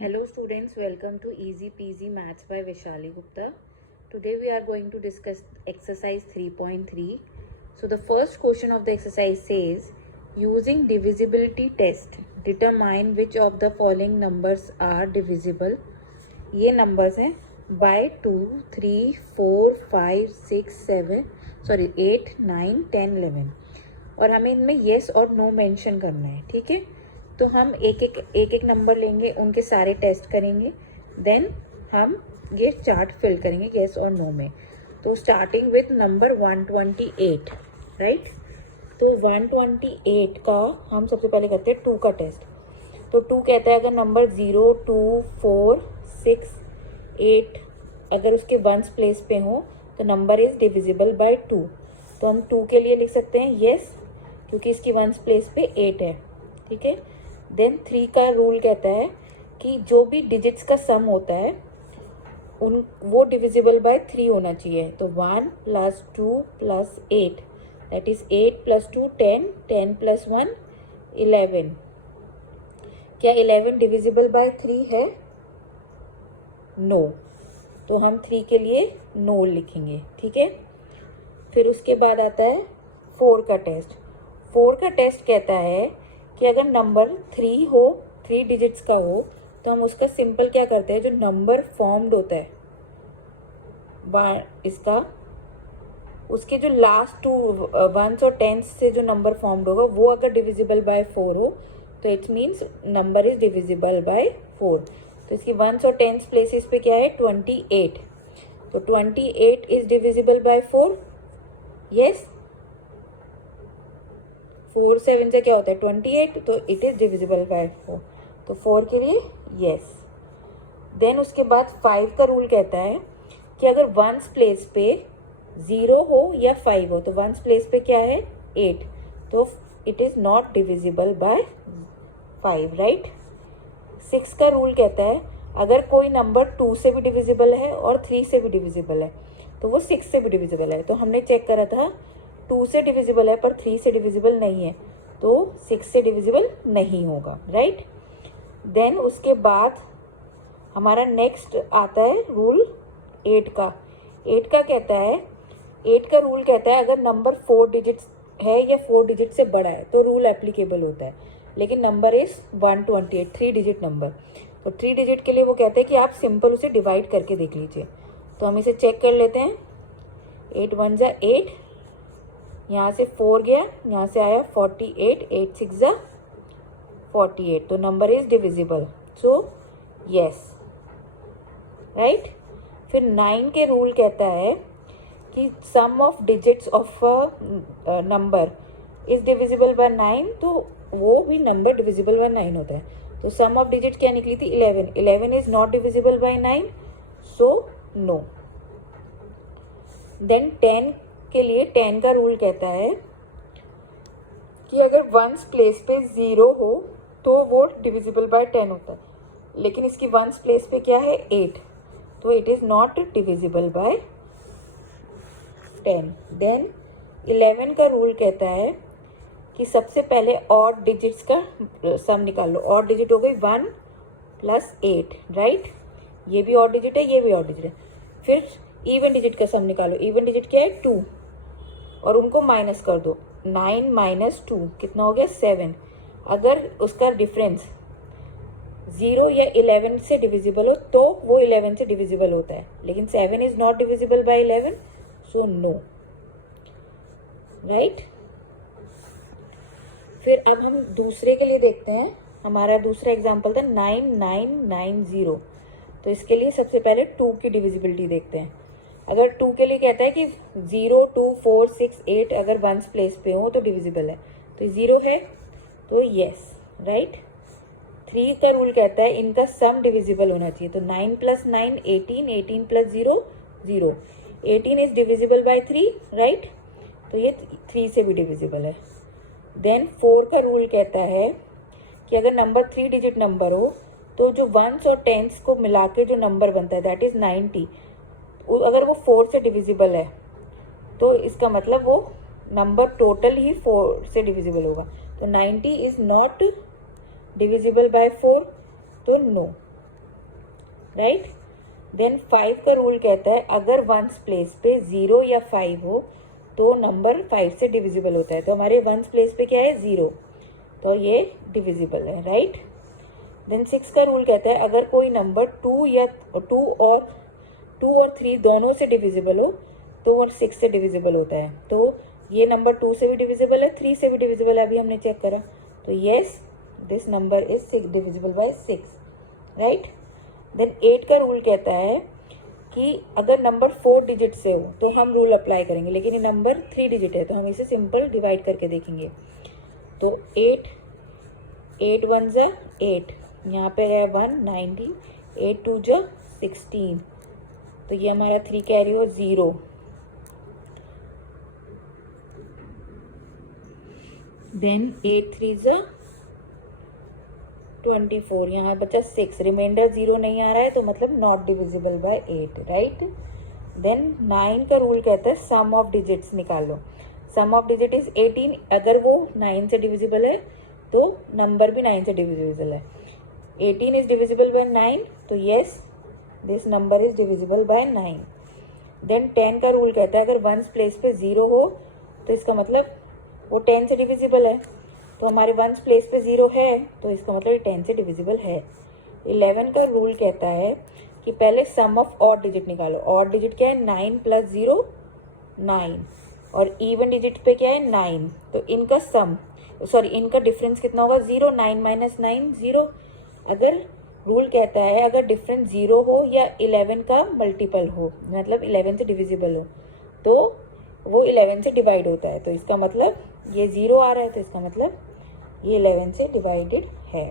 Hello students, welcome to Easy Peasy Maths by Vishali Gupta. Today we are going to discuss exercise 3.3. So the first question of the exercise says, using divisibility test, determine which of the following numbers are divisible. ये numbers हैं by 2, 3, 4, 5, 6, 7, 8, 9, 10, 11 और हमें इनमें yes और no mention करना है, ठीक है। तो हम एक एक नंबर लेंगे, उनके सारे टेस्ट करेंगे, देन हम ये चार्ट फिल करेंगे येस और नो में। तो स्टार्टिंग विथ नंबर 128, राइट। तो 128 का हम सबसे पहले करते हैं 2 का टेस्ट। तो 2 कहता है अगर नंबर 0, 2, 4, 6, 8 अगर उसके वंस प्लेस पे हो तो नंबर इज डिविजिबल बाय 2। तो हम 2 के लिए लिख सकते हैं येस, क्योंकि इसकी वंस प्लेस पे 8 है, ठीक है। देन 3 का रूल कहता है कि जो भी डिजिट्स का सम होता है वो डिविजिबल बाय 3 होना चाहिए। तो 1 + 2 + 8 दैट इज 8 + 2 10, 10 + 1 11। क्या 11 डिविजिबल बाय 3 है? नो। तो हम 3 के लिए नो लिखेंगे, ठीक है। फिर उसके बाद आता है 4 का टेस्ट। 4 का टेस्ट कहता है कि अगर नंबर 3 हो, 3 डिजिट्स का हो, तो हम उसका सिंपल क्या करते हैं, जो नंबर फॉर्म्ड होता है इसका, उसके जो लास्ट 2 1s और 10s से जो नंबर फॉर्म्ड होगा वो अगर डिविजिबल बाय 4 हो तो it means number is divisible bye 4। तो इसकी 1s और 10s प्लेसेस पे क्या है 28। तो 28 इज डिविजिबल बाय 4, यस। 4 7 से क्या होता है 28, तो इट इज डिविजिबल बाय 4। तो 4 के लिए यस। देन उसके बाद 5 का रूल कहता है कि अगर वंस प्लेस पे 0 हो या 5 हो, तो वंस प्लेस पे क्या है 8, तो it is not divisible bye 5, right. 6 का रूल कहता है अगर कोई नंबर 2 से भी डिविजिबल है और 3 से भी डिविजिबल है तो वो 6 से भी डिविजिबल है। तो हमने चेक करा था 2 से डिविजिबल है पर 3 से डिविजिबल नहीं है, तो 6 से डिविजिबल नहीं होगा, राइट। देन उसके बाद हमारा नेक्स्ट आता है रूल 8 का। 8 का कहता है, 8 का रूल कहता है अगर नंबर 4 डिजिट्स है या 4 डिजिट से बड़ा है तो रूल एप्लीकेबल होता है, लेकिन नंबर इज 128 3 डिजिट नंबर। तो 3 डिजिट के लिए वो कहते हैं कि आप सिंपल उसे डिवाइड करके देख लीजिए। तो हम इसे चेक कर लेते हैं। 8 1 जा 8, यहाँ से 4 गया, यहाँ से आया 48, 8 6 जा 48, तो number is divisible, so yes, right. फिर 9 के रूल कहता है कि sum of digits of number is divisible by 9, तो वो भी नंबर डिविजिबल बाय 9 होता है। तो सम ऑफ डिजिट क्या निकली थी 11, 11 is not divisible by 9, so no. Then 10 के लिए 10 का रूल कहता है कि अगर वंस प्लेस पे 0 हो तो वो डिविजिबल बाय 10 होता है, लेकिन इसकी वंस प्लेस पे क्या है 8, तो it is not divisible by 10। Then 11 का रूल कहता है कि सबसे पहले ऑड डिजिट्स का सम निकाल लो। ऑड डिजिट हो गई 1 + 8, राइट। ये भी ऑड डिजिट है, ये भी ऑड डिजिट है। फिर इवन डिजिट का सम निकालो। इवन डिजिट क्या है 2, और उनको माइनस कर दो। 9 - 2 कितना हो गया 7। अगर उसका डिफरेंस 0 या 11 से डिविजिबल हो तो वो 11 से डिविजिबल होता है, लेकिन 7 is not divisible by 11, so no, right. फिर अब हम दूसरे के लिए देखते हैं। हमारा दूसरा एग्जाम्पल था 9990। तो इसके लिए सबसे पहले 2 की डिविजिबिलिटी देखते हैं। अगर 2 के लिए कहता है कि 0 2 4 6 8 अगर वंस प्लेस पे हो तो डिविजिबल है, तो 0 है तो यस, राइट। 3 का रूल कहता है इनका सम डिविजिबल होना चाहिए। तो 9 + 9 18, 18 + 0 0, 18 इज डिविजिबल बाय 3, राइट। तो ये 3 से भी डिविजिबल है। देन 4 का रूल कहता है कि अगर नंबर 3 डिजिट नंबर हो तो जो 1s और 10s को मिला के जो नंबर बनता है दैट इज 90, अगर वो 4 से डिविजिबल है तो इसका मतलब वो नंबर टोटल ही 4 से डिविजिबल होगा। तो 90 इज नॉट डिविजिबल बाय 4, तो नो। राइट। देन 5 का रूल कहता है अगर वंस प्लेस पे 0 या 5 हो तो नंबर 5 से डिविजिबल होता है। तो हमारे वंस प्लेस पे क्या है 0, तो ये डिविजिबल है, राइट। देन 6 का रूल कहता है अगर कोई नंबर 2 और 3 दोनों से डिविजिबल हो तो वो 6 से डिविजिबल होता है। तो ये नंबर 2 से भी डिविजिबल है, 3 से भी डिविजिबल है, अभी हमने चेक करा। तो yes, this number is divisible by 6, right. Then 8 का रूल कहता है कि अगर नंबर 4 डिजिट से हो तो हम रूल अप्लाई करेंगे, लेकिन ये नंबर 3 डिजिट है तो हम इसे सिंपल डिवाइड करके देखेंगे। तो 8 1 जा 8, यहाँ पे है 1 90, 8 2 जा 16, तो ये हमारा 3 कैरी हो 0। देन 8 3 जा 24, यहाँ बचा 6, रिमाइंडर 0 नहीं आ रहा है तो मतलब not divisible by 8, right. Then 9 का रूल कहता है सम ऑफ डिजिट्स निकालो। सम ऑफ डिजिट इज 18, अगर वो 9 से डिविजिबल है तो नंबर भी 9 से डिविजिबल है। 18 इज डिविजिबल बाय 9, तो yes, this number is divisible by 9। Then 10 का रूल कहता है अगर वंस प्लेस पे 0 हो तो इसका मतलब वो 10 से डिविजिबल है। तो हमारे वंस प्लेस पे 0 है तो इसका मतलब ये 10 से डिविजिबल है। 11 का रूल कहता है कि पहले सम ऑफ ऑड डिजिट निकालो। ऑड डिजिट क्या है 9 प्लस 0 9, और इवन डिजिट पे क्या है 9, तो इनका सम इनका डिफरेंस कितना होगा 0, 9 माइनस 9 0। अगर रूल कहता है अगर डिफरेंस 0 हो या 11 का मल्टीपल हो, मतलब 11 से डिविजिबल हो, तो वो 11 से डिवाइड होता है। तो इसका मतलब ये 0 आ रहा है तो इसका मतलब ये 11 से डिवाइडेड है।